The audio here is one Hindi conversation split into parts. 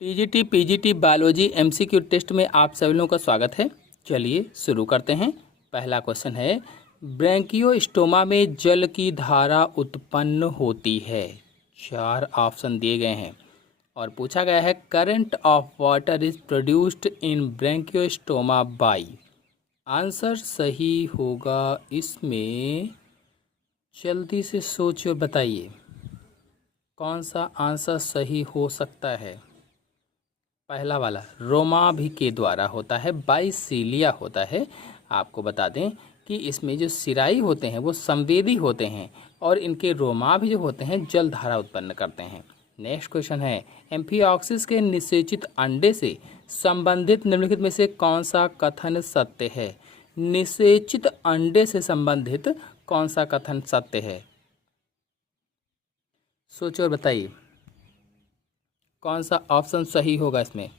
TGT PGT biology MCQ test में आप सभी लोगों का स्वागत है। चलिए शुरू करते हैं। पहला क्वेश्चन है, ब्रैंकियोस्टोमा में जल की धारा उत्पन्न होती है। 4 ऑप्शन दिए गए हैं और पूछा गया है current of water is produced in Branchiostoma by. Answer सही होगा इसमें, जल्दी से सोचिए और बताइए कौन सा आंसर सही हो सकता है। पहला वाला रोमाभि के द्वारा होता है, बाइसीलिया होता है। आपको बता दें कि इसमें जो सिराई होते हैं वो संवेदी होते हैं और इनके रोमाभि जो होते हैं जल धारा उत्पन्न करते हैं। नेक्स्ट क्वेश्चन है, एम्फिऑक्सिस के निषेचित अंडे से संबंधित निम्नलिखित में से कौन सा कथन सत्य है। निषेचित अंडे से संबंधित कौन सा कथन सत्य है, सोचो और बताइए कौन सा ऑप्शन सही होगा इसमें।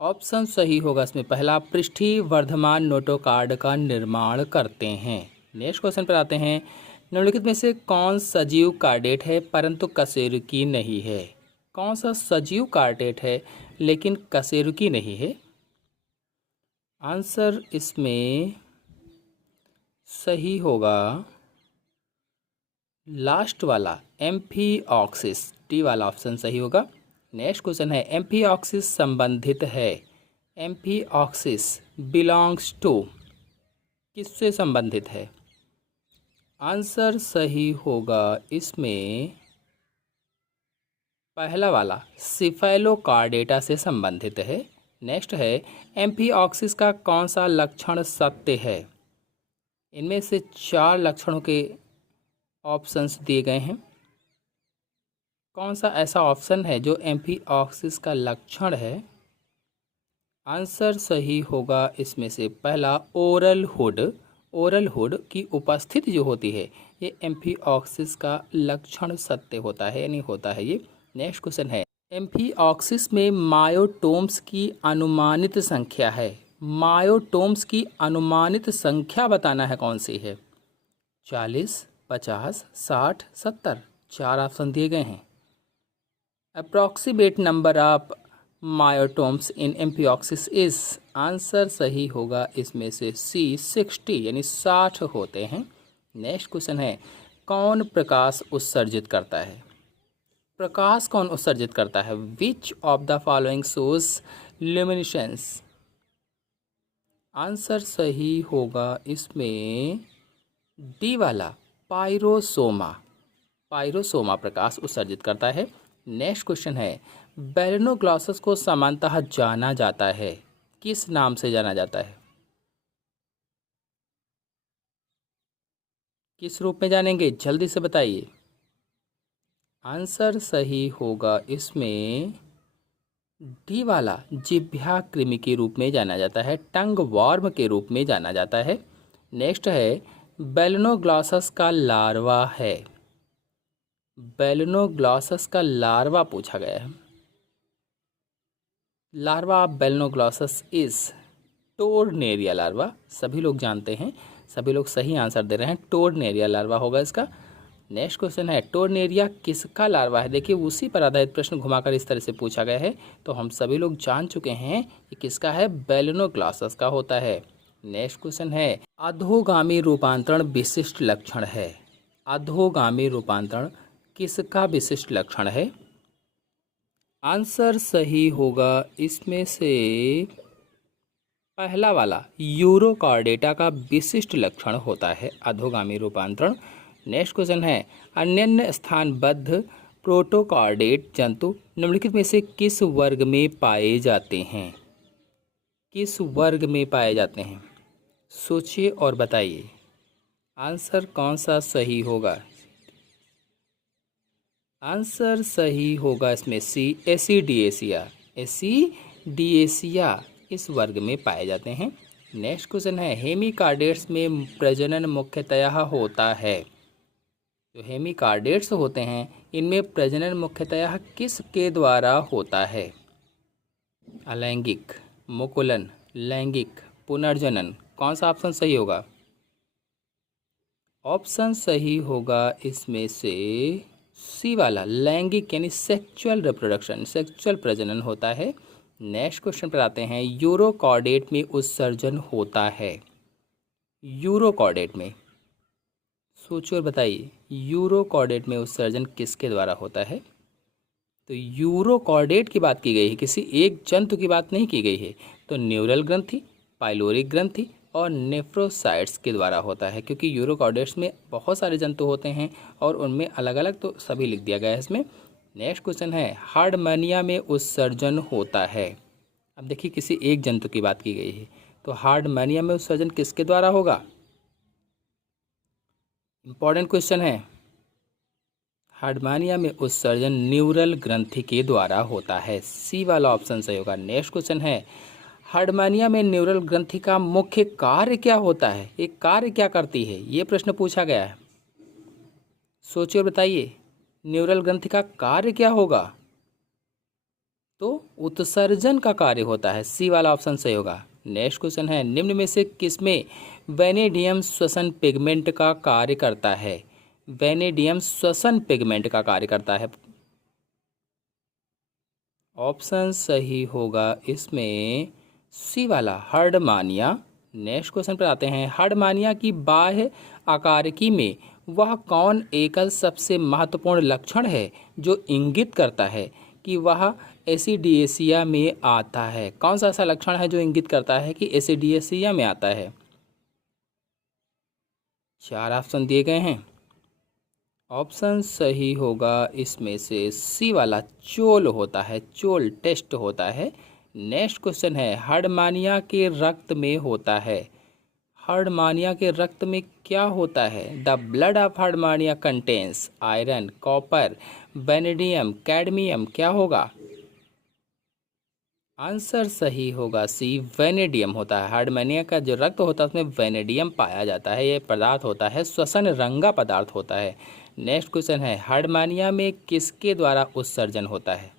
ऑप्शन सही होगा इसमें पहला, पृष्ठीय वर्धमान नोटोकार्ड का निर्माण करते हैं। नेक्स्ट क्वेश्चन पर आते हैं, निम्नलिखित में से कौन सजीव कार्डेट है परंतु कशेरुकी नहीं है। कौन सा सजीव कार्डेट है लेकिन कशेरुकी नहीं है। आंसर इसमें सही होगा लास्ट वाला, एम्फिऑक्सिस, टी वाला ऑप्शन सही होगा। नेक्स्ट क्वेश्चन है, एम्फिऑक्सिस संबंधित है। एम्फिऑक्सिस बिलोंग्स टू, किससे संबंधित है। आंसर सही होगा इसमें पहला वाला, सिफेलोकार्डेटा से संबंधित है। नेक्स्ट है, एम्फिऑक्सिस का कौन सा लक्षण सत्य है। इनमें से 4 लक्षणों के ऑप्शंस दिए गए हैं। कौन सा ऐसा ऑप्शन है जो एम्फिऑक्सिस का लक्षण है। आंसर सही होगा इसमें से पहला, ओरल हुड। ओरल हुड की उपस्थिति जो होती है ये एम्फिऑक्सिस का लक्षण सत्य होता है, यानी होता है ये। नेक्स्ट क्वेश्चन है, एम्फिऑक्सिस में मायोटोम्स की अनुमानित संख्या है। मायोटोम्स की अनुमानित संख्या बताना है, कौन सी है। 40, 50, 60, 70, 4 ऑप्शन दिए गए हैं। Approximate number of myotomes in amphioxus is. Answer सही होगा इसमें से सी, 60, यानी 60 होते हैं। नेक्स्ट क्वेश्चन है, कौन प्रकाश उत्सर्जित करता है। प्रकाश कौन उत्सर्जित करता है। Which of the following shows luminescence. Answer सही होगा इसमें डी वाला, पायरोसोमा। पायरोसोमा प्रकाश उत्सर्जित करता है। नेक्स्ट क्वेश्चन है, बेलेनोग्लॉसस को सामान्यतः जाना जाता है, किस नाम से जाना जाता है। किस रूप में जानेंगे, जल्दी से बताइए। आंसर सही होगा इसमें डी वाला, जिह्वा कृमि के रूप में जाना जाता है, टंग वॉर्म के रूप में जाना जाता है। नेक्स्ट है, बेलेनोग्लॉसस का लार्वा है। बेलेनोग्लॉसस का लार्वा पूछा गया है। Larva of Balanoglossus is tornaria larva. सभी लोग जानते हैं, सभी लोग सही आंसर दे रहे हैं, टोर्नेरिया लार्वा होगा इसका। नेक्स्ट क्वेश्चन है, टोर्नेरिया किसका लार्वा है। देखिए उसी पर आधारित प्रश्न घुमाकर इस तरह से पूछा गया है, तो हम सभी लोग जान चुके हैं कि किसका है, बेलेनोग्लॉसस का होता है। नेक्स्ट क्वेश्चन है, अधोगामी रूपांतरण विशिष्ट लक्षण है। अधोगामी रूपांतरण किसका विशिष्ट लक्षण है। आंसर सही होगा इसमें से पहला वाला, यूरोकार्डेटा का विशिष्ट लक्षण होता है अधोगामी रूपांतरण। नेक्स्ट क्वेश्चन है, अन्य स्थानबद्ध प्रोटोकार्डेट जंतु निम्नलिखित में से किस वर्ग में पाए जाते हैं। किस वर्ग में पाए जाते हैं, सोचिए और बताइए आंसर कौन सा सही होगा। आंसर सही होगा इसमें सी, एसिडिएसिया। एसिडिएसिया इस वर्ग में पाए जाते हैं। नेक्स्ट क्वेश्चन है, हेमिकार्डेट्स में प्रजनन मुख्यतः होता है। जो हेमिकार्डेट्स होते हैं इनमें प्रजनन मुख्यतः किसके द्वारा होता है। अलैंगिक, मुकुलन, लैंगिक, पुनर्जनन, कौन सा ऑप्शन सही होगा। ऑप्शन सही होगा इसमें से सी वाला लैंगिक यानी सेक्सुअल रिप्रोडक्शन, सेक्सुअल प्रजनन होता है। नेक्स्ट क्वेश्चन पर आते हैं, यूरोकॉर्डेट में उत्सर्जन होता है। यूरोकॉर्डेट में सोचिए और बताइए, यूरोकॉर्डेट में उत्सर्जन किसके द्वारा होता है? तो यूरोकॉर्डेट की बात की गई है, किसी एक जंतु की बात नहीं की गई है। तो न्यूरल ग्रंथि, पाइलोरिक ग्रंथि और नेफ्रोसाइट्स के द्वारा होता है, क्योंकि यूरोकॉर्डेट्स में बहुत सारे जंतु होते हैं और उनमें अलग अलग तो सभी लिख दिया गया है इसमें। नेक्स्ट क्वेश्चन है, हार्डमैनिया में उत्सर्जन होता है। अब देखिए किसी एक जंतु की बात की गई है, तो हार्डमैनिया में उत्सर्जन किसके द्वारा होगा? इंपॉर्टेंट क्वेश्चन है। हार्डमैनिया में उत्सर्जन न्यूरल ग्रंथि के द्वारा होता है। सी वाला ऑप्शन सही होगा। नेक्स्ट क्वेश्चन है, हार्डमैनिया में न्यूरल ग्रंथि का मुख्य कार्य क्या होता है? एक कार्य क्या करती है, ये प्रश्न पूछा गया है। सोचिए और बताइए, न्यूरल ग्रंथि का कार्य क्या होगा? तो उत्सर्जन का कार्य होता है। सी वाला ऑप्शन सही होगा। नेक्स्ट क्वेश्चन है, निम्न में से किसमें वेनेडियम श्वसन पिगमेंट का कार्य करता है? वेनेडियम श्वसन पिगमेंट का कार्य करता है। ऑप्शन सही होगा इसमें सी वाला, हार्डमानिया। नेक्स्ट क्वेश्चन पर आते हैं, हार्डमानिया की बाह्य आकारिकी में वह कौन एकल सबसे महत्वपूर्ण लक्षण है जो इंगित करता है कि वह एसिडिएसिया में आता है? कौन सा ऐसा लक्षण है जो इंगित करता है कि एसिडिएसिया में आता है? 4 ऑप्शन दिए गए हैं। ऑप्शन सही होगा इसमें से सी वाला, चोल होता है, चोल टेस्ट होता है। नेक्स्ट क्वेश्चन है, हार्डमानिया के रक्त में होता है। हार्डमानिया के रक्त में क्या होता है? The blood of हार्डमानिया contains iron, copper, vanadium, cadmium. क्या होगा आंसर? सही होगा सी, वेनेडियम होता है। हार्डमानिया का जो रक्त होता है उसमें वेनेडियम पाया जाता है। ये पदार्थ होता है, श्वसन रंगा पदार्थ होता है। नेक्स्ट क्वेश्चन है, हार्डमानिया में किसके द्वारा उत्सर्जन होता है?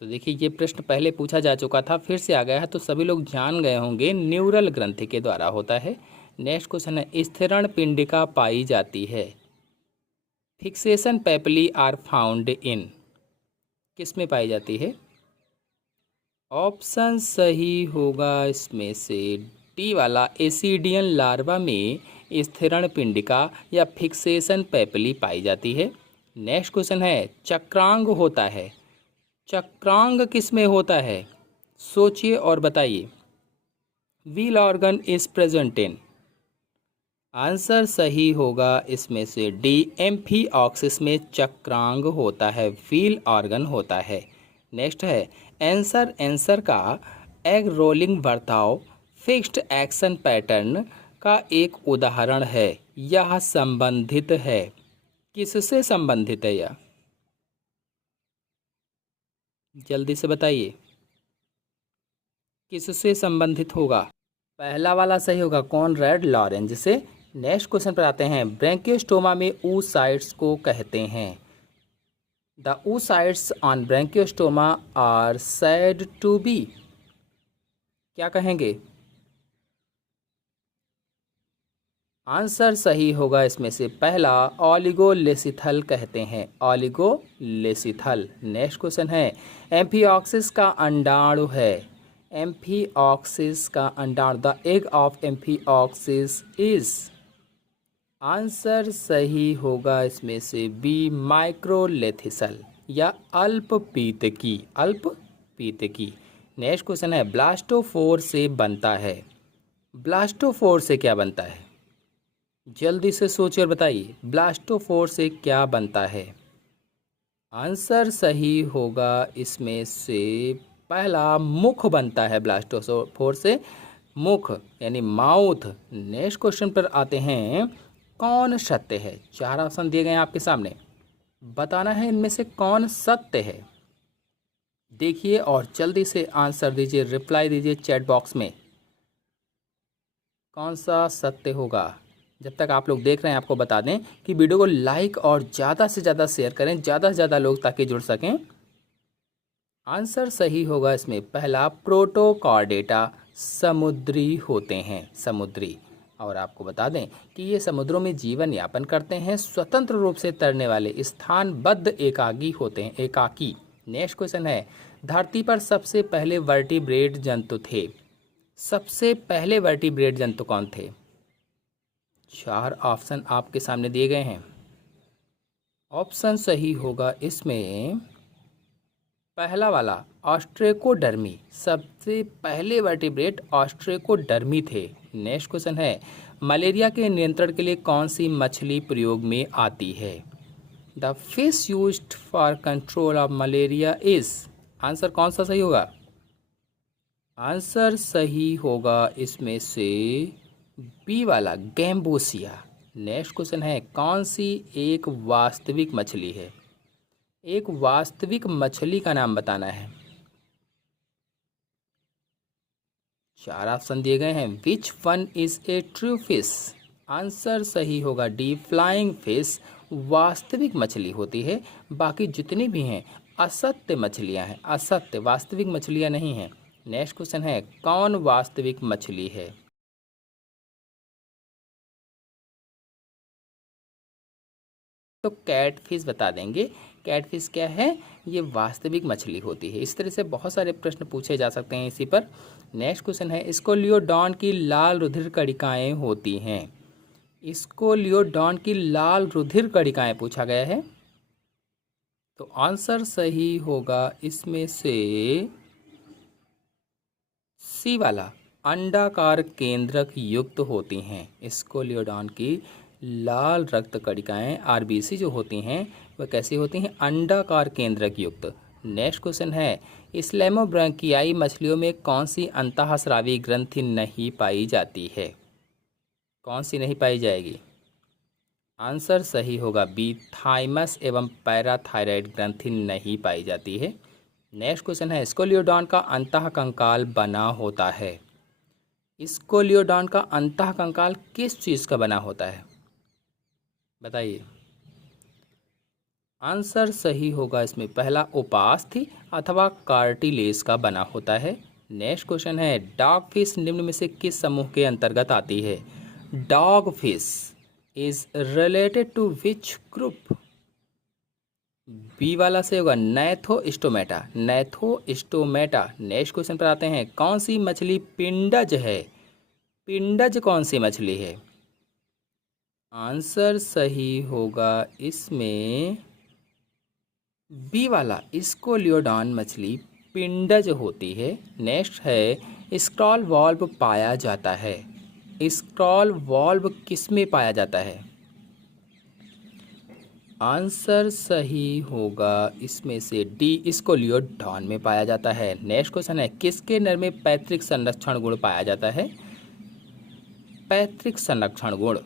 तो देखिए ये प्रश्न पहले पूछा जा चुका था, फिर से आ गया है, तो सभी लोग जान गए होंगे, न्यूरल ग्रंथि के द्वारा होता है। नेक्स्ट क्वेश्चन है, स्थिरण पिंडिका पाई जाती है। फिक्सेशन पेपली आर फाउंड इन, किस में पाई जाती है? ऑप्शन सही होगा इसमें से डी वाला, एसिडियन लार्वा में स्थिरण पिंडिका या फिक्सेशन पेपली पाई जाती है। नेक्स्ट क्वेश्चन है, चक्रांग होता है। चक्रांग किस में होता है? सोचिए और बताइए। Wheel organ is present in, answer सही होगा इसमें से डी, एम्फीऑक्सिस में चक्रांग होता है, व्हील ऑर्गन होता है। नेक्स्ट है, एंसर का एग रोलिंग बर्ताव फिक्स्ड एक्शन पैटर्न का एक उदाहरण है। यह संबंधित है, किससे संबंधित है यह? जल्दी से बताइए, किससे संबंधित होगा? पहला वाला सही होगा, कॉनरेड लॉरेंज से। नेक्स्ट क्वेश्चन पर आते हैं, ब्रैंकियोस्टोमा में oocytes को कहते हैं। The oocytes on Branchiostoma are said to be, क्या कहेंगे? आंसर सही होगा इसमें से पहला, ऑलिगोलेसिथल कहते हैं, ऑलिगोलेसिथल। नेक्स्ट क्वेश्चन है, एम्फीऑक्सिस का अंडाणु है। एम्फीऑक्सिस का अंडाणु, the egg of amphioxus is, answer सही होगा इसमें से बी, माइक्रोलेथिसल या अल्पपीतकी, अल्पपीतकी। नेक्स्ट क्वेश्चन है, ब्लास्टोफोर से बनता है। ब्लास्टोफोर से क्या बनता है? जल्दी से सोचिए और बताइए, ब्लास्टोफोर से क्या बनता है? आंसर सही होगा इसमें से पहला, मुख बनता है ब्लास्टोफोर से, मुख यानी माउथ। नेक्स्ट क्वेश्चन पर आते हैं, कौन सत्य है? 4 ऑप्शन दिए गए हैं आपके सामने, बताना है इनमें से कौन सत्य है। देखिए और जल्दी से आंसर दीजिए, रिप्लाई दीजिए चैट बॉक्स में, कौन सा सत्य होगा। जब तक आप लोग देख रहे हैं आपको बता दें कि वीडियो को लाइक और ज़्यादा से ज़्यादा शेयर करें, ज़्यादा से ज़्यादा लोग ताकि जुड़ सकें। आंसर सही होगा इसमें पहला, प्रोटोकॉर्डेटा समुद्री होते हैं, समुद्री। और आपको बता दें कि ये समुद्रों में जीवन यापन करते हैं, स्वतंत्र रूप से तैरने वाले स्थानबद्ध एकाकी होते हैं, एकाकी। नेक्स्ट क्वेश्चन है, धरती पर सबसे पहले वर्टिब्रेट जंतु थे। सबसे पहले वर्टिब्रेट जंतु कौन थे? 4 ऑप्शन आपके सामने दिए गए हैं। ऑप्शन सही होगा इसमें पहला वाला, ऑस्ट्रेकोडर्मी। सबसे पहले वर्टिब्रेट ऑस्ट्रेकोडर्मी थे। नेक्स्ट क्वेश्चन है, मलेरिया के नियंत्रण के लिए कौन सी मछली प्रयोग में आती है? The fish used for control of malaria is. Answer कौन सा सही होगा? आंसर सही होगा इसमें से बी वाला, गैम्बोसिया। नेक्स्ट क्वेश्चन है, कौन सी एक वास्तविक मछली है? एक वास्तविक मछली का नाम बताना है। 4 ऑप्शन दिए गए हैं। Which one is a true fish? Answer सही होगा डी, फ्लाइंग फिश वास्तविक मछली होती है। बाकी जितनी भी हैं असत्य मछलियां हैं, असत्य, वास्तविक मछलियां नहीं हैं। नेक्स्ट क्वेश्चन है, कौन वास्तविक मछली है? तो कैटफिश बता देंगे। कैटफिश क्या है? ये वास्तविक मछली होती है। इस तरह से बहुत सारे प्रश्न पूछे जा सकते हैं इसी पर। नेक्स्ट क्वेश्चन है, स्कोलियोडॉन की लाल रुधिर कणिकाएं होती हैं। स्कोलियोडॉन की लाल रुधिर कणिकाएं पूछा गया है। तो आंसर सही होगा इसमें से सी वाला, अंडाकार केंद्रक युक्त होती हैं। स्कोलियोडॉन की लाल रक्त कणिकाएं आरबीसी जो होती हैं वह कैसी होती हैं? अंडाकार केंद्रक युक्त। नेक्स्ट क्वेश्चन है, स्लैमोब्रैंकियाई मछलियों में कौन सी अंतःस्रावी ग्रंथि नहीं पाई जाती है? कौन सी नहीं पाई जाएगी? आंसर सही होगा बी, थाइमस एवं पैराथायराइड ग्रंथि नहीं पाई जाती है। नेक्स्ट क्वेश्चन है, स्कोलियोडॉन का अंतःकंकाल बना होता है। स्कोलियोडॉन का अंतःकंकाल किस चीज़ का बना होता है? बताइए। आंसर सही होगा इसमें पहला, उपास्थि अथवा कार्टिलेज का बना होता है। नेक्स्ट क्वेश्चन है, डॉग फिश निम्न में से किस समूह के अंतर्गत आती है? Dog fish is related to which group? B वाला से होगा नैथोस्टोमेटा, नैथोस्टोमेटा। नेक्स्ट क्वेश्चन पर आते हैं, कौन सी मछली पिंडज है? पिंडज कौन सी मछली है? आंसर सही होगा इसमें बी वाला, स्कोलियोडॉन मछली पिंडज होती है। नेक्स्ट है, स्क्रॉल वॉल्व पाया जाता है। स्क्रॉल वॉल्व किस में पाया जाता है? आंसर सही होगा इसमें से डी, स्कोलियोडॉन में पाया जाता है। नेक्स्ट क्वेश्चन है, किसके नर में पैतृक संरक्षण गुण पाया जाता है? पैतृक संरक्षण गुण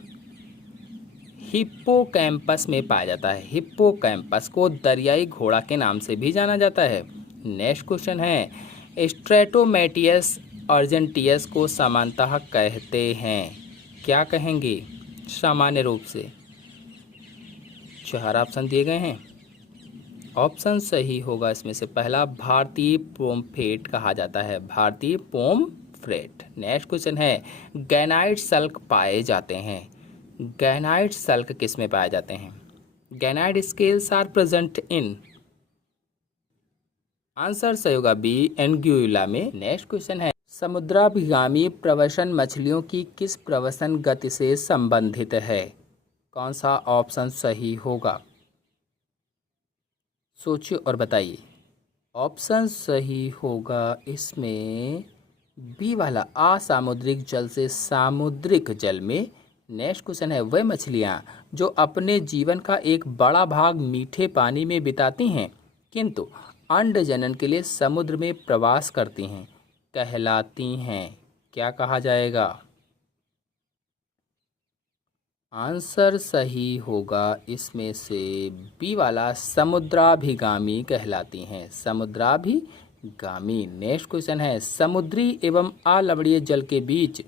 हिप्पोकैम्पस में पाया जाता है। हिप्पोकैम्पस को दरियाई घोड़ा के नाम से भी जाना जाता है। नेक्स्ट क्वेश्चन है, स्ट्रेटोमेटियस अर्जेंटियस को सामान्यतः कहते हैं, क्या कहेंगे सामान्य रूप से? 4 ऑप्शन दिए गए हैं। ऑप्शन सही होगा इसमें से पहला, भारतीय पोमफ्रेट कहा जाता है, भारतीय पोमफ्रेट। नेक्स्ट क्वेश्चन है, ग्रेनाइट सल्क पाए जाते हैं। ग्रेनाइट सल्क किस में पाए जाते हैं? Granite scales are present in. Answer सही होगा बी, एंग्यूला में। नेक्स्ट क्वेश्चन है, समुद्राभिगामी प्रवसन मछलियों की किस प्रवसन गति से संबंधित है? कौन सा ऑप्शन सही होगा? सोचिए और बताइए। ऑप्शन सही होगा इसमें बी वाला, असामुद्रिक जल से सामुद्रिक जल में। नेक्स्ट क्वेश्चन है, वह मछलियाँ जो अपने जीवन का एक बड़ा भाग मीठे पानी में बिताती हैं किंतु अंड जनन के लिए समुद्र में प्रवास करती हैं कहलाती हैं, क्या कहा जाएगा? आंसर सही होगा इसमें से बी वाला, समुद्राभिगामी कहलाती हैं, समुद्राभिगामी। नेक्स्ट क्वेश्चन है, समुद्री एवं अलवणीय जल के बीच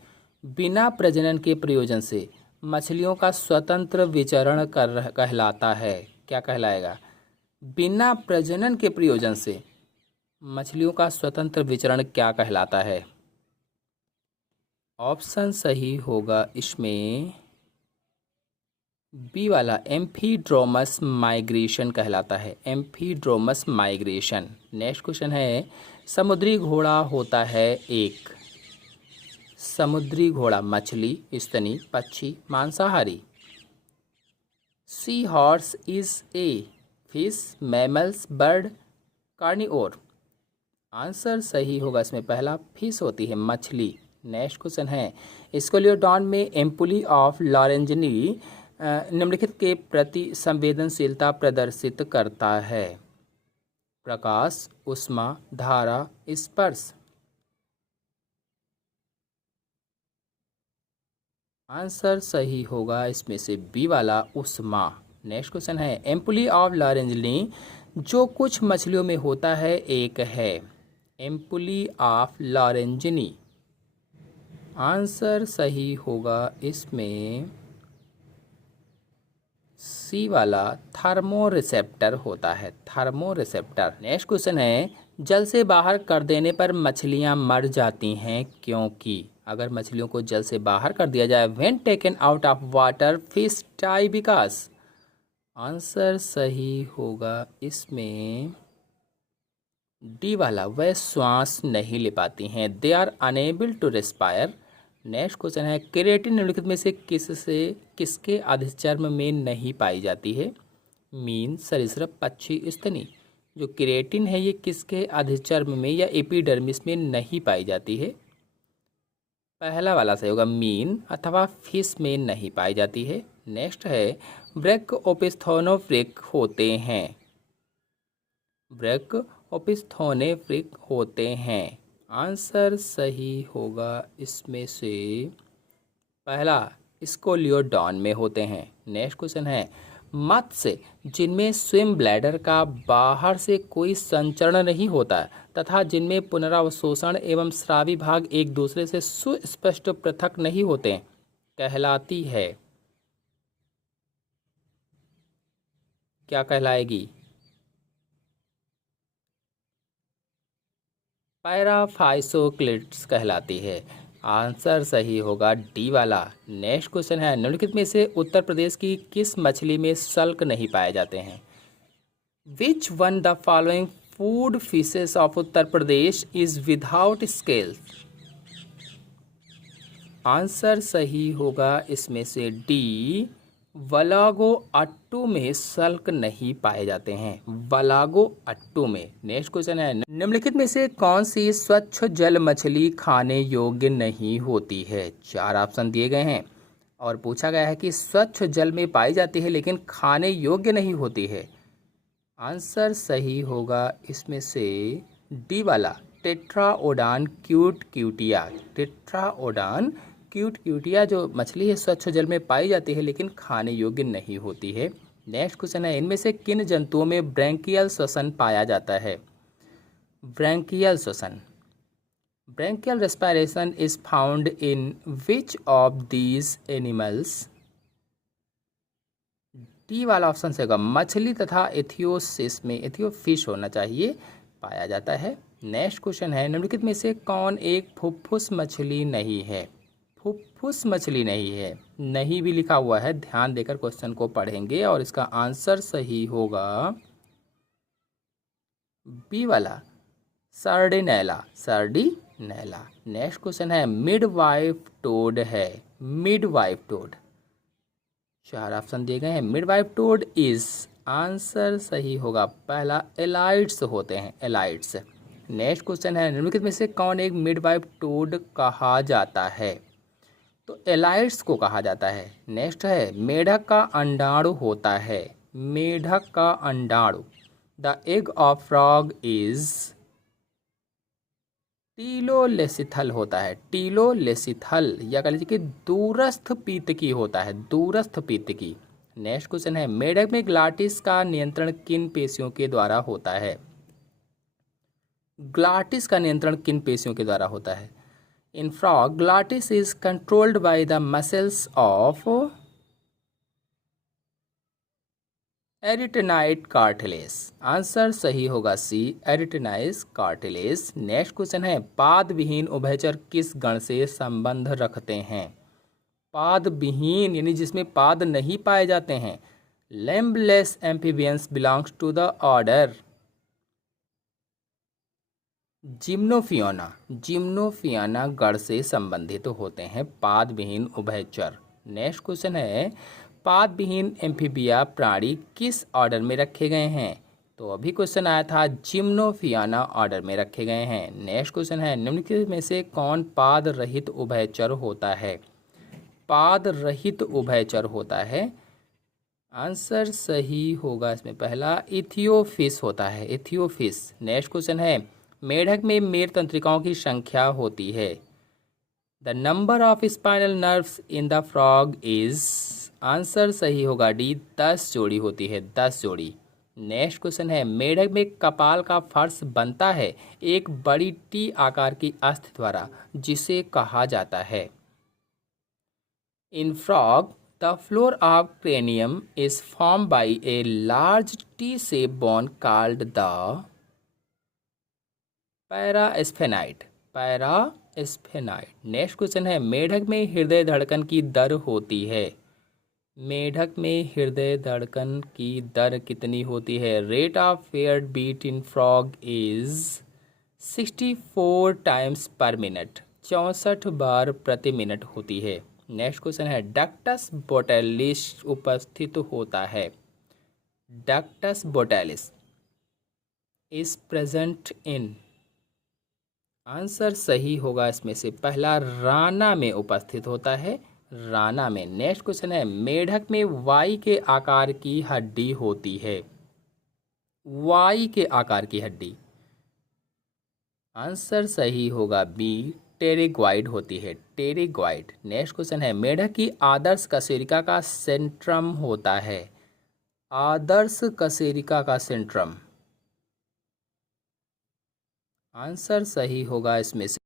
बिना प्रजनन के प्रयोजन से मछलियों का स्वतंत्र विचरण कर कहलाता है, क्या कहलाएगा? बिना प्रजनन के प्रयोजन से मछलियों का स्वतंत्र विचरण क्या कहलाता है? ऑप्शन सही होगा इसमें बी वाला, एम्फीड्रोमस माइग्रेशन कहलाता है, एम्फीड्रोमस माइग्रेशन। नेक्स्ट क्वेश्चन है, समुद्री घोड़ा होता है एक। समुद्री घोड़ा मछली, स्तनी, पक्षी, मांसाहारी। Sea horse is a fish, mammals, bird, carnivore. Answer सही होगा इसमें पहला, फिश होती है, मछली। नेक्स्ट क्वेश्चन है, स्कोलियोडॉन में एम्पुली ऑफ लॉरेंजनी निम्नलिखित के प्रति संवेदनशीलता प्रदर्शित करता है। प्रकाश, ऊष्मा, धारा, स्पर्श। आंसर सही होगा इसमें से बी वाला, ऊष्मा। नेक्स्ट क्वेश्चन है, एम्पुली ऑफ लॉरेंजनी जो कुछ मछलियों में होता है एक है। एम्पुली ऑफ लॉरेंजनी। आंसर सही होगा इसमें सी वाला, थर्मोरिसेप्टर होता है, थर्मोरिसेप्टर। नेक्स्ट क्वेश्चन है, जल से बाहर कर देने पर मछलियां मर जाती हैं क्योंकि। अगर मछलियों को जल से बाहर कर दिया जाए, when taken out of water fish die because. Answer सही होगा इसमें डी वाला, वह श्वास नहीं ले पाती हैं, they are unable to respire. Next question है, केरेटिन निम्नलिखित में से किसके अधिचर्म में नहीं पाई जाती है। मीन, सरीसृप, पक्षी, स्तनी। जो केरेटिन है ये किसके अधिचर्म में या एपिडर्मिस में नहीं पाई जाती है। पहला वाला सही होगा, मीन अथवा फिश में नहीं पाई जाती है। नेक्स्ट है, ब्रेक ओपिस्थोनोफ्रिक होते हैं। ब्रेक ओपिस्थोनेफ्रिक होते हैं। आंसर सही होगा इसमें से पहला, स्कोलियोडॉन में होते हैं। नेक्स्ट क्वेश्चन है, मत्स्य जिनमें स्विम ब्लैडर का बाहर से कोई संचरण नहीं होता तथा जिनमें पुनरावशोषण एवं स्रावी भाग एक दूसरे से सुस्पष्ट पृथक नहीं होते कहलाती है। क्या कहलाएगी। पैराफाइसोक्लिड्स कहलाती है। आंसर सही होगा डी वाला। नेक्स्ट क्वेश्चन है, निम्नलिखित में से उत्तर प्रदेश की किस मछली में सल्क नहीं पाए जाते हैं। Which one the following food fishes of Uttar Pradesh is without scales. Answer सही होगा इसमें से डी, वलागो अट्टू में सल्क नहीं पाए जाते हैं, वलागो अट्टू में। नेक्स्ट क्वेश्चन है, निम्नलिखित में से कौन सी स्वच्छ जल मछली खाने योग्य नहीं होती है। चार ऑप्शन दिए गए हैं और पूछा गया है कि स्वच्छ जल में पाई जाती है लेकिन खाने योग्य नहीं होती है। आंसर सही होगा इसमें से डी वाला, टेट्राओडान क्यूटिया। टेट्राओडान क्यूटिया जो मछली है स्वच्छ जल में पाई जाती है लेकिन खाने योग्य नहीं होती है। नेक्स्ट क्वेश्चन है, इनमें से किन जंतुओं में ब्रैंकियल श्वसन पाया जाता है। ब्रैंकियल श्वसन, branchial respiration is found in which of these animals. D वाला ऑप्शन से होगा, मछली तथा एथियोसिस में, एथियोफिश होना चाहिए, पाया जाता है। नेक्स्ट क्वेश्चन है, निम्नलिखित में से कौन एक फुफ्फुस मछली नहीं है। फुफ्फुस मछली नहीं है, नहीं भी लिखा हुआ है, ध्यान देकर क्वेश्चन को पढ़ेंगे और इसका आंसर सही होगा बी वाला, सर्डिनेला, सर्डिनेला। नेक्स्ट क्वेश्चन है, मिडवाइफ टोड है, मिडवाइफ टोड। चार ऑप्शन दिए गए हैं, मिडवाइफ टोड इज। आंसर सही होगा पहला, एलाइड्स होते हैं, एलाइड्स। नेक्स्ट क्वेश्चन है, निम्नलिखित में से कौन एक मिडवाइफ टोड कहा जाता है। तो एलाइड्स को कहा जाता है। नेक्स्ट है, मेढक का अंडाणु होता है, मेढक का अंडाणु। The egg of frog is, telolecithal होता है, टीलोलेसिथल, या कह लीजिए कि दूरस्थ पीतकी होता है, दूरस्थ पीतकी। नेक्स्ट क्वेश्चन है, मेढक में ग्लाटिस का नियंत्रण किन पेशियों के द्वारा होता है। ग्लाटिस का नियंत्रण किन पेशियों के द्वारा होता है। In frog glottis is controlled by the muscles of arytenoid cartilage. Answer सही होगा C, arytenoid cartilage. Next question है, पाद विहीन उभयचर किस गण से संबंध रखते हैं? पाद विहीन यानी जिसमें पाद नहीं पाए जाते हैं। Limbless amphibians belongs to the order gymnophiona. Gymnophiona गण से संबंधित होते हैं पाद विहीन उभयचर। नेक्स्ट क्वेश्चन है, पाद विहीन एम्फीबिया प्राणी किस ऑर्डर में रखे गए हैं? तो अभी क्वेश्चन आया था, जिम्नोफियाना ऑर्डर में रखे गए हैं। नेक्स्ट क्वेश्चन है, निम्नलिखित में से कौन पाद रहित उभयचर होता है? पाद रहित उभयचर होता है। आंसर सही होगा इसमें पहला, इथियोफिस होता है, इथियोफिस। नेक्स्ट क्वेश्चन है, मेढक में मेर तंत्रिकाओं की संख्या होती है। The number of spinal nerves in the frog is. Answer सही होगा डी, 10 जोड़ी होती है, 10 जोड़ी। नेक्स्ट क्वेश्चन है, मेढक में कपाल का फर्श बनता है एक बड़ी टी आकार की अस्थि द्वारा, जिसे कहा जाता है। In frog the floor of cranium is form by a large T shape bone called the parasphenoid. Parasphenoid. Next question है, मेढक में हृदय धड़कन की दर होती है। मेढक में हृदय धड़कन की दर कितनी होती है? Rate of heart beat in frog is 64 times per minute, 64 बार प्रति मिनट होती है। नेक्स्ट क्वेश्चन है, डक्टस बोटैलिस उपस्थित होता है। Ductus botallis is present in. Answer सही होगा इसमें से पहला, राना में उपस्थित होता है, राना में। नेक्स्ट क्वेश्चन है, मेढक में वाई के आकार की हड्डी होती है। वाई के आकार की हड्डी। आंसर सही होगा बी, टेरेग्वाइड होती है, टेरेग्वाइड। नेक्स्ट क्वेश्चन है, मेढक की आदर्श कशेरुका का सेंट्रम होता है। आदर्श कशेरुका का सेंट्रम। आंसर सही होगा इसमें से।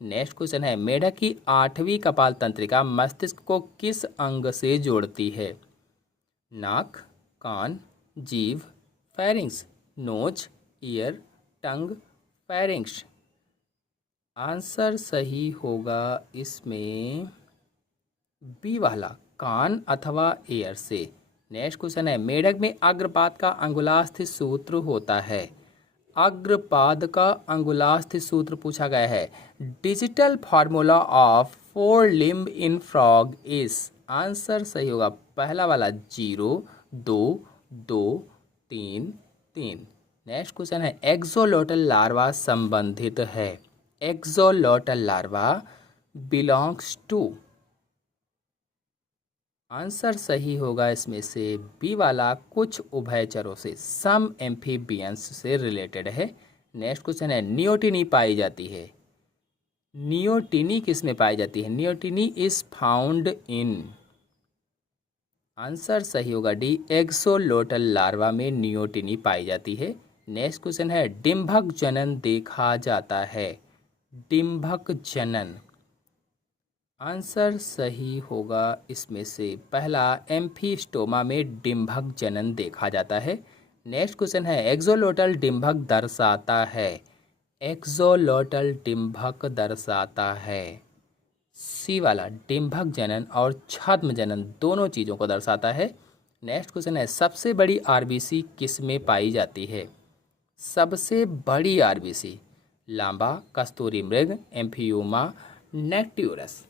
नेक्स्ट क्वेश्चन है, मेढक की 8वीं कपाल तंत्रिका मस्तिष्क को किस अंग से जोड़ती है? नाक, कान, जीभ, फेरिंक्स। नोज, ईयर, टंग, फेरिंक्स। आंसर सही होगा इसमें बी वाला, कान अथवा ईयर से। नेक्स्ट क्वेश्चन है, मेढक में अग्रपाद का अंगुलास्थ सूत्र होता है। अग्रपाद का अंगुलास्थ सूत्र पूछा गया है। Digital formula of 4 limb in frog is. Answer सही होगा पहला वाला, 0 2 2 3 3। नेक्स्ट क्वेश्चन है, एक्सोलोटल लार्वा संबंधित है। Axolotl larva belongs to. Answer सही होगा इसमें से बी वाला, कुछ उभयचरों से, सम एम्फीबियंस से रिलेटेड है। नेक्स्ट क्वेश्चन है, नियोटिनी पाई जाती है। नियोटिनी किस में पाई जाती है? नियोटिनी इज फाउंड इन। आंसर सही होगा डी, एक्सोलोटल लार्वा में नियोटिनी पाई जाती है। नेक्स्ट क्वेश्चन है, डिंभक जनन देखा जाता है। डिंभक जनन। आंसर सही होगा इसमें से पहला, एम्फीस्टोमा में डिंभक जनन देखा जाता है। नेक्स्ट क्वेश्चन है, एक्सोलोटल डिंभक दर्शाता है। एक्सोलोटल डिंभक दर्शाता है, सी वाला, डिंभक जनन और छद्म जनन दोनों चीज़ों को दर्शाता है। नेक्स्ट क्वेश्चन है, सबसे बड़ी आरबीसी किस में पाई जाती है? सबसे बड़ी आरबीसी, लांबा, कस्तूरी मृग, एम्फियोमा, नेक्ट्यूरस।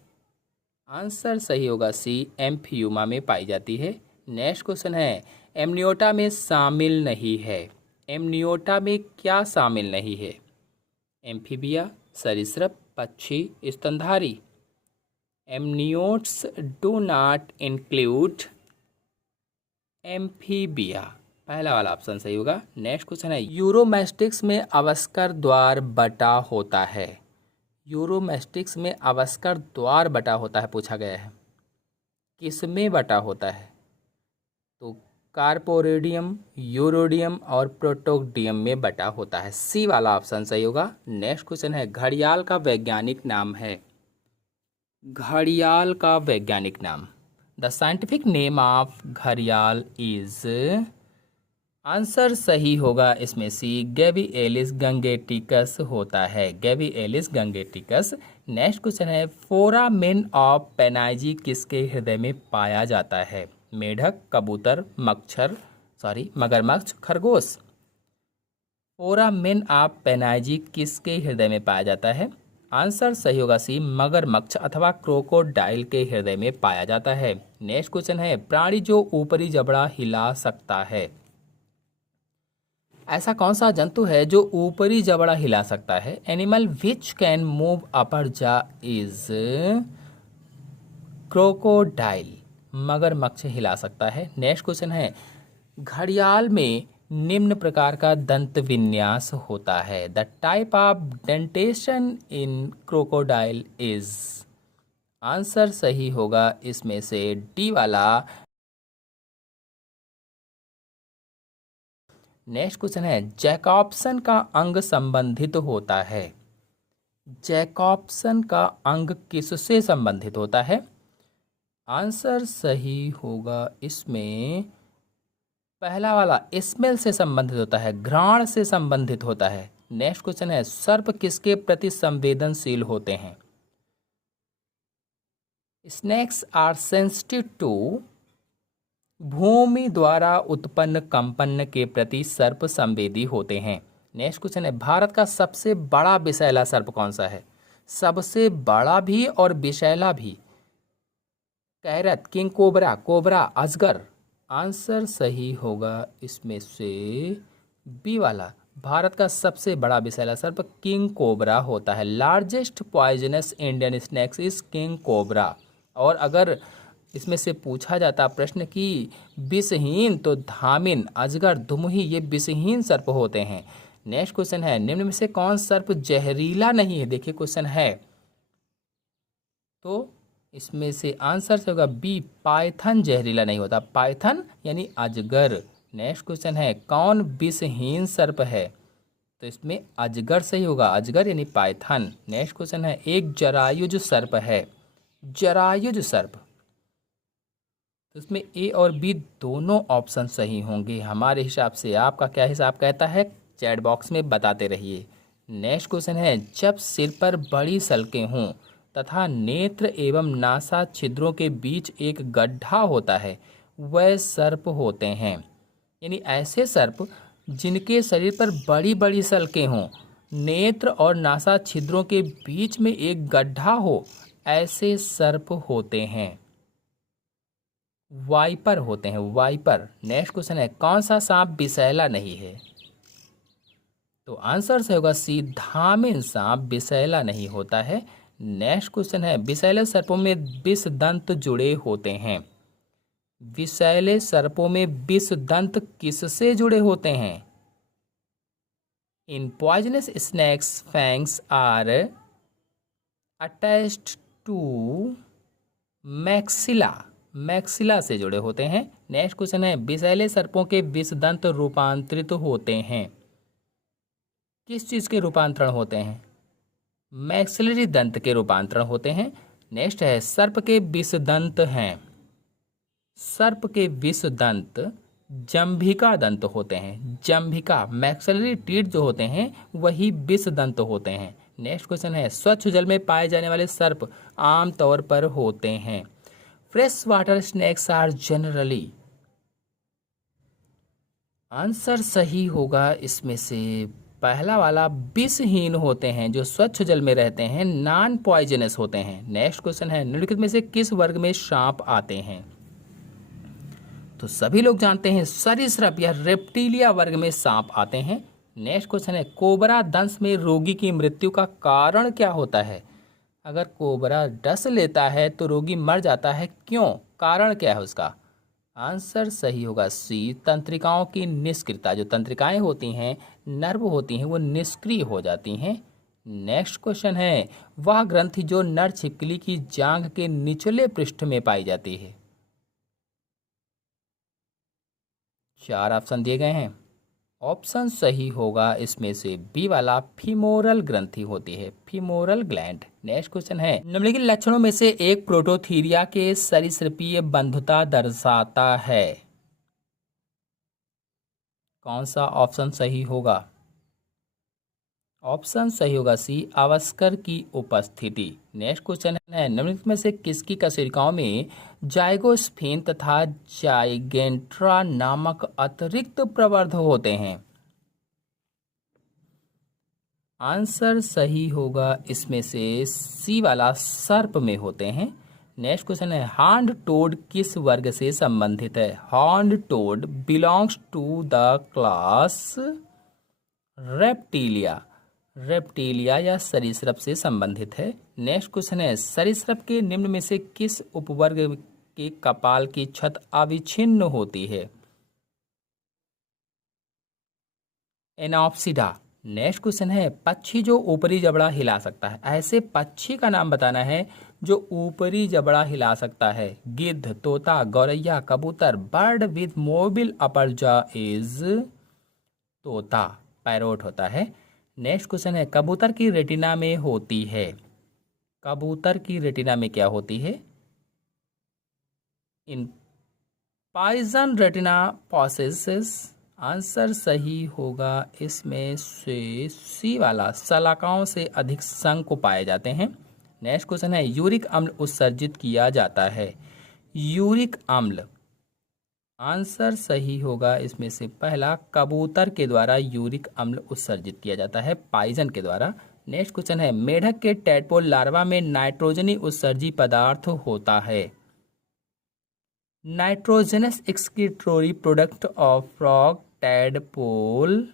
आंसर सही होगा सी, एम्फियोमा में पाई जाती है। नेक्स्ट क्वेश्चन है, एमनियोटा में शामिल नहीं है। एमनियोटा में क्या शामिल नहीं है? एम्फीबिया, सरीसृप, पक्षी, स्तनधारी। Amniotes do not include amphibia, पहला वाला ऑप्शन सही होगा। नेक्स्ट क्वेश्चन है, यूरोमैस्टिक्स में अवस्कर द्वार बटा होता है। यूरोमैस्टिक्स में अवस्कर द्वार बटा होता है, पूछा गया है। किस में बटा होता है? तो कार्पोरेडियम, यूरोडियम और प्रोटोडियम में बटा होता है, सी वाला ऑप्शन सही होगा। नेक्स्ट क्वेश्चन है, घड़ियाल का वैज्ञानिक नाम है। घड़ियाल का वैज्ञानिक नाम, द साइंटिफिक नेम ऑफ घड़ियाल इज, आंसर सही होगा इसमें सी, गैविएलिस गंगेटिकस होता है, गैविएलिस गंगेटिकस। नेक्स्ट क्वेश्चन है, फोरामेन ऑफ पेनाइजी किसके हृदय में पाया जाता है? मेढक, कबूतर, मगरमच्छ, खरगोश। फोरामेन ऑफ पेनाइजी किसके हृदय में पाया जाता है? आंसर सही होगा सी, मगरमच्छ अथवा क्रोकोडाइल के हृदय में पाया जाता है। नेक्स्ट क्वेश्चन है, प्राणी जो ऊपरी जबड़ा हिला सकता है, ऐसा कौन सा जंतु है जो ऊपरी जबड़ा हिला सकता है? एनिमल विच कैन मूव अपर जा इज क्रोकोडाइल, मगरमच्छ हिला सकता है। नेक्स्ट क्वेश्चन है, घड़ियाल में निम्न प्रकार का दंत विन्यास होता है, the type of dentition in crocodile is, answer सही होगा इसमें से डी वाला। नेक्स्ट क्वेश्चन है, जैकॉब्सन का अंग संबंधित होता है, जैकॉब्सन का अंग किससे संबंधित होता है? आंसर सही होगा इसमें पहला वाला, स्मेल से संबंधित होता है, घ्राण से संबंधित होता है। नेक्स्ट क्वेश्चन है, सर्प किसके प्रति संवेदनशील होते हैं? स्नेक्स आर सेंसिटिव टू, भूमि द्वारा उत्पन्न कंपन के प्रति सर्प संवेदी होते हैं। नेक्स्ट क्वेश्चन है, भारत का सबसे बड़ा विषैला सर्प कौन सा है? सबसे बड़ा भी और विषैला भी, कैरत, किंग कोबरा, कोबरा, अजगर। आंसर सही होगा इसमें से बी वाला, भारत का सबसे बड़ा विषैला सर्प किंग कोबरा होता है। Largest poisonous Indian snakes is king cobra. और अगर इसमें से पूछा जाता प्रश्न कि विषहीन, तो धामिन, अजगर, धुमही ये विषहीन सर्प होते हैं। नेक्स्ट क्वेश्चन है, निम्न में से कौन सर्प जहरीला नहीं है? देखिए क्वेश्चन है, तो इसमें से आंसर से होगा बी, पाइथन जहरीला नहीं होता, पाइथन यानी अजगर। नेक्स्ट क्वेश्चन है, कौन विषहीन सर्प है? तो इसमें अजगर सही होगा, अजगर यानी पाइथन। नेक्स्ट क्वेश्चन है, एक जरायुज सर्प है, जरायुज सर्प, तो इसमें ए और बी दोनों ऑप्शन सही होंगे हमारे हिसाब से। आपका क्या हिसाब कहता है चैट बॉक्स में बताते रहिए। नेक्स्ट क्वेश्चन है, जब सिर पर बड़ी सल्कें हों तथा नेत्र एवं नासा छिद्रों के बीच एक गड्ढा होता है, वह सर्प होते हैं। यानी ऐसे सर्प जिनके शरीर पर बड़ी बड़ी सल्कें हों, नेत्र और नासा छिद्रों के बीच में एक गड्ढा हो, ऐसे सर्प होते हैं, वाइपर होते हैं, वाइपर। नेक्स्ट क्वेश्चन है, कौन सा सांप विषैला नहीं है? तो आंसर से होगा सी, धामिन सांप विषैला नहीं होता है। नेक्स्ट क्वेश्चन है, विषैले सर्पों में विष दंत जुड़े होते हैं, विषैले सर्पों में विष दंत किससे जुड़े होते हैं? In poisonous snakes fangs are attached to maxilla, maxilla से जुड़े होते हैं। नेक्स्ट क्वेश्चन है, विषैले सर्पों के विष दंत रूपांतरित होते हैं, किस चीज के रूपांतरण होते हैं? मैक्सिलरी दंत के रूपांतरण होते हैं। नेक्स्ट है, सर्प के विष दंत हैं, सर्प के विष दंत जंभिका दंत होते हैं, जंभिका, मैक्सिलरी टीथ जो होते हैं वही विष दंत होते हैं। नेक्स्ट क्वेश्चन है, स्वच्छ जल में पाए जाने वाले सर्प आमतौर पर होते हैं, fresh water snakes are generally, answer सही होगा इसमें से पहला वाला, विषहीन होते हैं, जो स्वच्छ जल में रहते हैं, नॉन पॉइजनस होते हैं। नेक्स्ट क्वेश्चन है, निम्नलिखित में से किस वर्ग में सांप आते हैं? तो सभी लोग जानते हैं सरीसृप या रेप्टिलिया वर्ग में सांप आते हैं। नेक्स्ट क्वेश्चन है, कोबरा दंश में रोगी की मृत्यु का कारण क्या होता है? अगर कोबरा डस लेता है तो रोगी मर जाता है, क्यों, कारण क्या है उसका? आंसर सही होगा सी, तंत्रिकाओं की निष्क्रियता, जो तंत्रिकाएं होती हैं, नर्व होती हैं, वो निष्क्रिय हो जाती हैं। नेक्स्ट क्वेश्चन है, वह ग्रंथि जो नर छिपकली की जांघ के निचले पृष्ठ में पाई जाती है। 4 ऑप्शन दिए गए हैं, ऑप्शन सही होगा इसमें से बी वाला, फीमोरल ग्रंथि होती है, फीमोरल ग्लैंड। नेक्स्ट क्वेश्चन है, निम्नलिखित लक्षणों में से एक प्रोटोथीरिया के सरीसृपीय बंधुता दर्शाता है। कौन सा ऑप्शन सही होगा? ऑप्शन सही होगा सी, अवस्कर की उपस्थिति। नेक्स्ट क्वेश्चन है, निम्नलिखित में से किसकी कशेरुकियों में जाइगोस्फेन तथा जाइगेंट्रा नामक अतिरिक्त प्रवर्ध होते हैं? आंसर सही होगा इसमें से सी वाला, सर्प में होते हैं। नेक्स्ट क्वेश्चन है, हॉर्न्ड टोड किस वर्ग से संबंधित है? Horned toad belongs to the class Reptilia. Reptilia या सरीसृप से संबंधित है। नेक्स्ट क्वेश्चन है, सरीसृप के निम्न में से किस उपवर्ग के कपाल की छत अविच्छिन्न होती है? एनॉप्सिडा। नेक्स्ट क्वेश्चन है, पक्षी जो ऊपरी जबड़ा हिला सकता है, ऐसे पक्षी का नाम बताना है जो ऊपरी जबड़ा हिला सकता है। गिद्ध, तोता, गौरैया, कबूतर। Bird with mobile upper jaw is तोता, पैरोट होता है। नेक्स्ट क्वेश्चन है, कबूतर की रेटिना में होती है। कबूतर की रेटिना में क्या होती है? इन पाइजन रेटिना पोसेसेस। आंसर सही होगा इसमें से सी वाला, शलाकाओं से अधिक शंकु पाए जाते हैं। नेक्स्ट क्वेश्चन है, यूरिक अम्ल उत्सर्जित किया जाता है। यूरिक अम्ल, आंसर सही होगा इसमें से पहला, कबूतर के द्वारा यूरिक अम्ल उत्सर्जित किया जाता है, पाइजन के द्वारा। नेक्स्ट क्वेश्चन है, मेढक के टैडपोल लार्वा में नाइट्रोजनी उत्सर्जी पदार्थ होता है। Nitrogenous एक्सक्रीटोरी product of frog tadpole,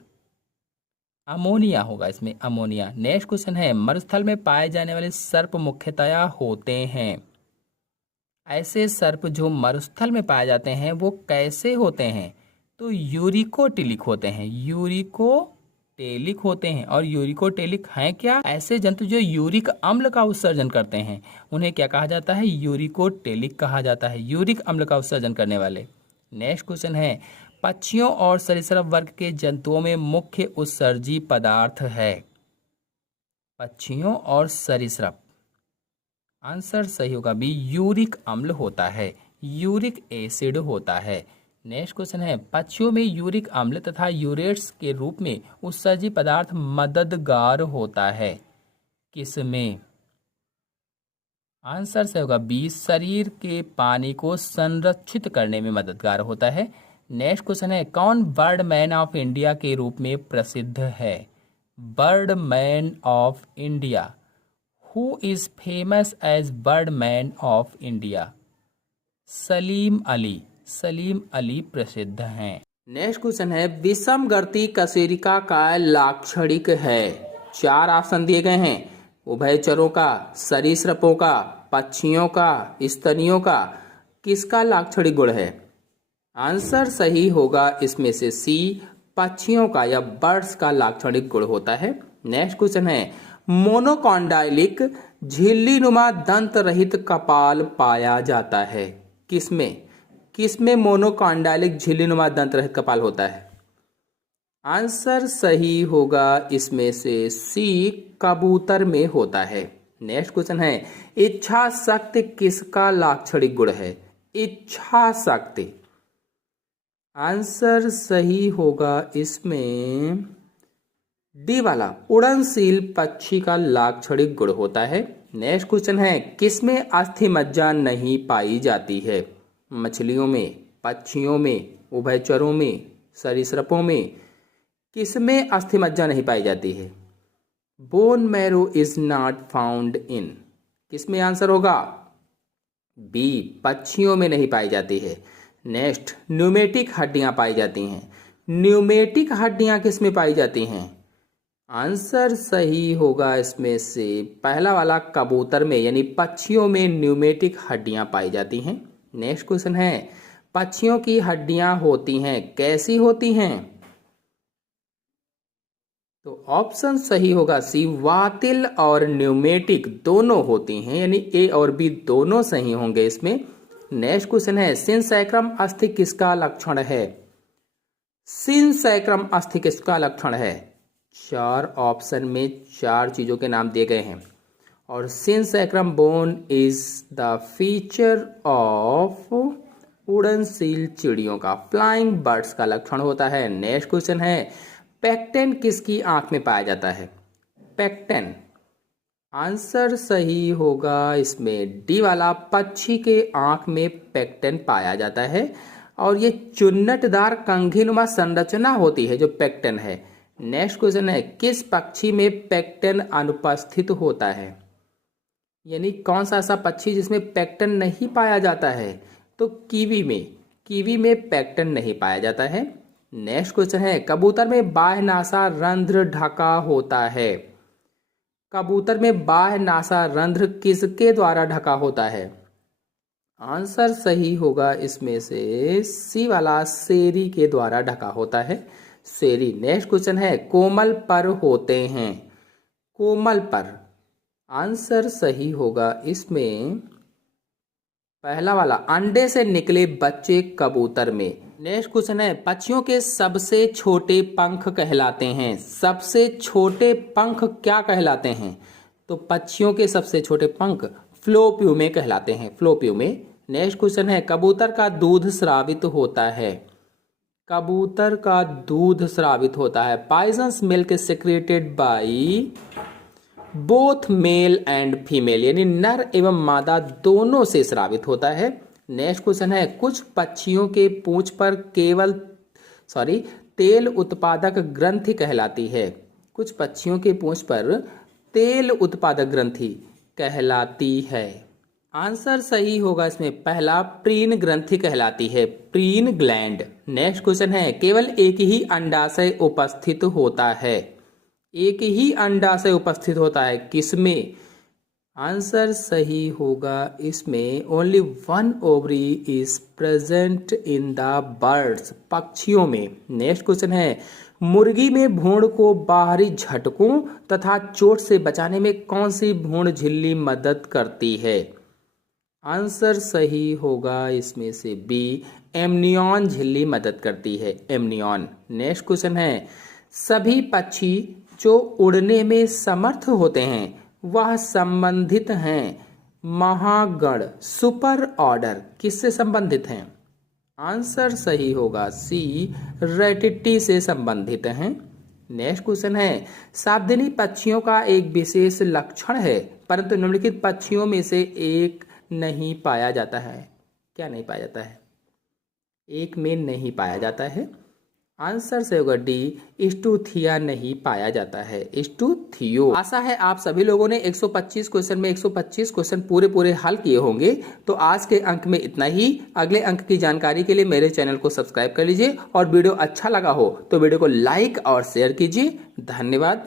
ammonia होगा इसमें, अमोनिया। नेक्स्ट क्वेश्चन है, मरुस्थल में पाए जाने वाले सर्प मुख्यतया होते हैं। ऐसे सर्प जो मरुस्थल में पाए जाते हैं वो कैसे होते हैं? तो यूरिकोटेलिक होते हैं, यूरिकोटेलिक होते हैं। और यूरिकोटेलिक हैं क्या? ऐसे जंतु जो यूरिक अम्ल का उत्सर्जन करते हैं, उन्हें क्या कहा जाता है? यूरिकोटेलिक कहा जाता है, यूरिक अम्ल का उत्सर्जन करने वाले। नेक्स्ट क्वेश्चन है, पक्षियों और सरीसृप वर्ग के जंतुओं में मुख्य उत्सर्जी पदार्थ है। पक्षियों और सरीसृप, आंसर सही होगा बी, यूरिक अम्ल होता है, यूरिक एसिड होता है। नेक्स्ट क्वेश्चन है, पक्षियों में यूरिक अम्ल तथा यूरेट्स के रूप में उत्सर्जी पदार्थ मददगार होता है। किसमें? आंसर सही होगा बी, शरीर के पानी को संरक्षित करने में मददगार होता है। नेक्स्ट क्वेश्चन है, कौन बर्डमैन ऑफ इंडिया के रूप में प्रसिद्ध है? Birdman of India, who is famous as birdman of India? Salim Ali, Salim Ali प्रसिद्ध हैं। नेक्स्ट क्वेश्चन है, विषमगर्ती कशेरुका का लाक्षणिक है। 4 ऑप्शन दिए गए हैं, उभयचरों का, सरीसृपों का, पक्षियों का, स्तनियों का। किसका लाक्षणिक गुण है? आंसर सही होगा इसमें से सी, पक्षियों का या बर्ड्स का लाक्षणिक गुण होता है। नेक्स्ट क्वेश्चन है, मोनोकॉन्डाइलिक झिल्लीनुमा दंत रहित कपाल पाया जाता है। किसमें? किसमें मोनोकॉन्डाइलिक झिल्लीनुमा दंत रहित कपाल होता है? आंसर सही होगा इसमें से सी, कबूतर में होता है। नेक्स्ट क्वेश्चन है, इच्छा शक्ति किसका लाक्षणिक गुण है? इच्छा शक्ति, आंसर सही होगा इसमें डी वाला, उड़नशील पक्षी का लाक्षणिक गुण होता है। नेक्स्ट क्वेश्चन है, किसमें अस्थि मज्जा नहीं पाई जाती है? मछलियों में, पक्षियों में, उभयचरों में, सरीसृपों में। किसमें अस्थि मज्जा नहीं पाई जाती है? Bone marrow is not found in, किसमें आंसर होगा? बी, पक्षियों में नहीं पाई जाती है। नेक्स्ट, न्यूमेटिक हड्डियां पाई जाती हैं। न्यूमेटिक हड्डियां किसमें पाई जाती हैं? आंसर सही होगा इसमें से पहला वाला, कबूतर में यानी पक्षियों में न्यूमेटिक हड्डियां पाई जाती हैं। नेक्स्ट क्वेश्चन है, पक्षियों की हड्डियां होती हैं, कैसी होती हैं? तो ऑप्शन सही होगा सी, वातिल और न्यूमेटिक दोनों होती हैं, यानी ए और बी दोनों सही होंगे इसमें। नेक्स्ट क्वेश्चन है, सिंसैक्रम अस्थि किसका लक्षण है? सिंसैक्रम अस्थि किसका लक्षण है? 4 ऑप्शन में 4 चीजों के नाम दिए गए हैं। और synsacrum bone is the feature of उड़नशील चिड़ियों का, फ्लाइंग बर्ड्स का लक्षण होता है। नेक्स्ट क्वेश्चन है, पेक्टेन किसकी आंख में पाया जाता है? पेक्टेन, आंसर सही होगा इसमें डी वाला, पक्षी के आंख में पेक्टेन पाया जाता है और ये चुन्नटदार कंघीनुमा संरचना होती है जो पेक्टेन है। नेक्स्ट क्वेश्चन है, किस पक्षी में पेक्टेन अनुपस्थित होता है? यानी कौन सा ऐसा पक्षी जिसमें पेक्टेन नहीं पाया जाता है? तो कीवी में पेक्टेन नहीं पाया जाता है। नेक्स्ट क्वेश्चन है, कबूतर में बाह्य नासा रंध्र ढका होता है। कबूतर में बाह्य नासा रंध्र किसके द्वारा ढका होता है? आंसर सही होगा इसमें से सी वाला, सेरी के द्वारा ढका होता है, सेरी। नेक्स्ट क्वेश्चन है, कोमल पर होते हैं। कोमल पर, आंसर सही होगा इसमें पहला वाला, अंडे से निकले बच्चे कबूतर में। नेक्स्ट क्वेश्चन है, पक्षियों के सबसे छोटे पंख कहलाते हैं। सबसे छोटे पंख क्या कहलाते हैं? तो पक्षियों के सबसे छोटे पंख फ्लोप्यूमे कहलाते हैं, फ्लोप्यूमे। नेक्स्ट क्वेश्चन है, कबूतर का दूध स्रावित होता है। कबूतर का दूध स्रावित होता है, pigeons milk secreted by both male and female, यानी नर एवं मादा दोनों से स्रावित होता है। नेक्स्ट क्वेश्चन है, कुछ पक्षियों के पूंछ पर तेल उत्पादक ग्रंथि कहलाती है। कुछ पक्षियों के पूंछ पर तेल उत्पादक ग्रंथि कहलाती है। आंसर सही होगा इसमें पहला, प्रीन ग्रंथि कहलाती है, प्रीन ग्लैंड। नेक्स्ट क्वेश्चन है, केवल एक ही अंडाशय उपस्थित होता है। एक ही अंडाशय उपस्थित होता है, किसमें? आंसर सही होगा इसमें only one ovary is present in the birds, पक्षियों में। नेक्स्ट क्वेश्चन है, मुर्गी में भ्रूण को बाहरी झटकों तथा चोट से बचाने में कौन सी भ्रूण झिल्ली मदद करती है? आंसर सही होगा इसमें से बी, एमनियन झिल्ली मदद करती है, एमनियन। नेक्स्ट क्वेश्चन है, सभी पक्षी जो उड़ने में समर्थ होते हैं वह संबंधित हैं महागण, सुपर ऑर्डर, किससे संबंधित हैं? आंसर सही होगा सी, रेटिटी से संबंधित हैं। नेक्स्ट क्वेश्चन है, साबदिनी पक्षियों का एक विशेष लक्षण है परंतु निम्नलिखित पक्षियों में से एक नहीं पाया जाता है। क्या नहीं पाया जाता है? एक में नहीं पाया जाता है। आंसर से होगा डी, स्टूथिया नहीं पाया जाता है, स्टूथियो। आशा है आप सभी लोगों ने 125 क्वेश्चन में 125 क्वेश्चन पूरे हल किए होंगे। तो आज के अंक में इतना ही। अगले अंक की जानकारी के लिए मेरे चैनल को सब्सक्राइब कर लीजिए और वीडियो अच्छा लगा हो तो वीडियो को लाइक और शेयर कीजिए। धन्यवाद।